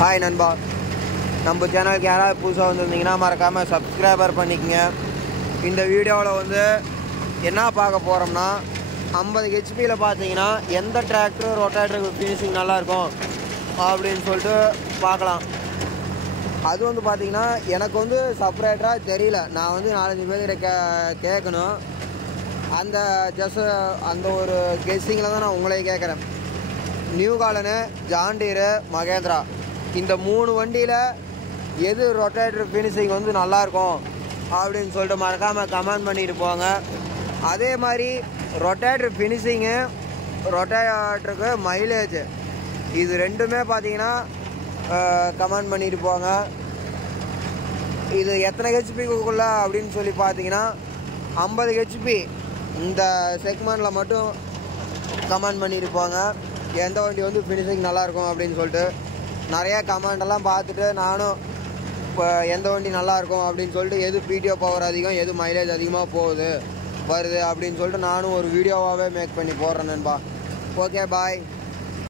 हाय नண்பா நம்ம சேனலுக்கு யாராவது புதுசாக வந்திருந்தீங்கன்னா மறக்காமல் சப்ஸ்கிரைபர் பண்ணிக்கங்க. இந்த வீடியோவில் வந்து என்ன பார்க்க போகிறோம்னா 50 ஹெச்பியில் பார்த்தீங்கன்னா எந்த டிராக்டர் ரொட்டேட்டருக்கு ஃபினிஷிங் நல்லாயிருக்கும் அப்படின்னு சொல்லிட்டு பார்க்கலாம். அது வந்து பார்த்திங்கன்னா எனக்கு வந்து செப்பரேட்டராக தெரியல. நான் வந்து 4-5 பேர்கிட்ட கேட்கணும். அந்த ஜஸ்ட் அந்த ஒரு கெஸ்ஸிங்கில் தான் நான் உங்களையே கேட்குறேன். நியூ காலனு, ஜான் டீரு, மகேந்திரா இந்த 3 வண்டியில் எது ரொட்டேட்டர் ஃபினிஷிங் வந்து நல்லாயிருக்கும் அப்படின்னு சொல்லிட்டு மறக்காமல் கமெண்ட் பண்ணிட்டு போங்க. அதே மாதிரி ரொட்டேட்டர் ஃபினிஷிங்கு, ரொட்டேட்டருக்கு மைலேஜ் இது ரெண்டுமே பார்த்தீங்கன்னா கமெண்ட் பண்ணிட்டு போங்க. இது எத்தனை ஹெச்பிக்குள்ளே அப்படின்னு சொல்லி பார்த்தீங்கன்னா 50 ஹெச்பி இந்த செக்மெண்ட்டில் மட்டும் கமெண்ட் பண்ணிட்டு போங்க. எந்த வண்டி வந்து ஃபினிஷிங் நல்லாயிருக்கும் அப்படின்னு சொல்லிட்டு நிறையா கமெண்டெல்லாம் பார்த்துட்டு நானும் இப்போ எந்த வண்டி நல்லாயிருக்கும் அப்படின்னு சொல்லிட்டு எது பிடிஓ பவர் அதிகம், எது மைலேஜ் அதிகமாக வருது அப்படின்னு சொல்லிட்டு நானும் ஒரு வீடியோவாகவே மேக் பண்ணி போடுறேன் நண்பா. Okay bye.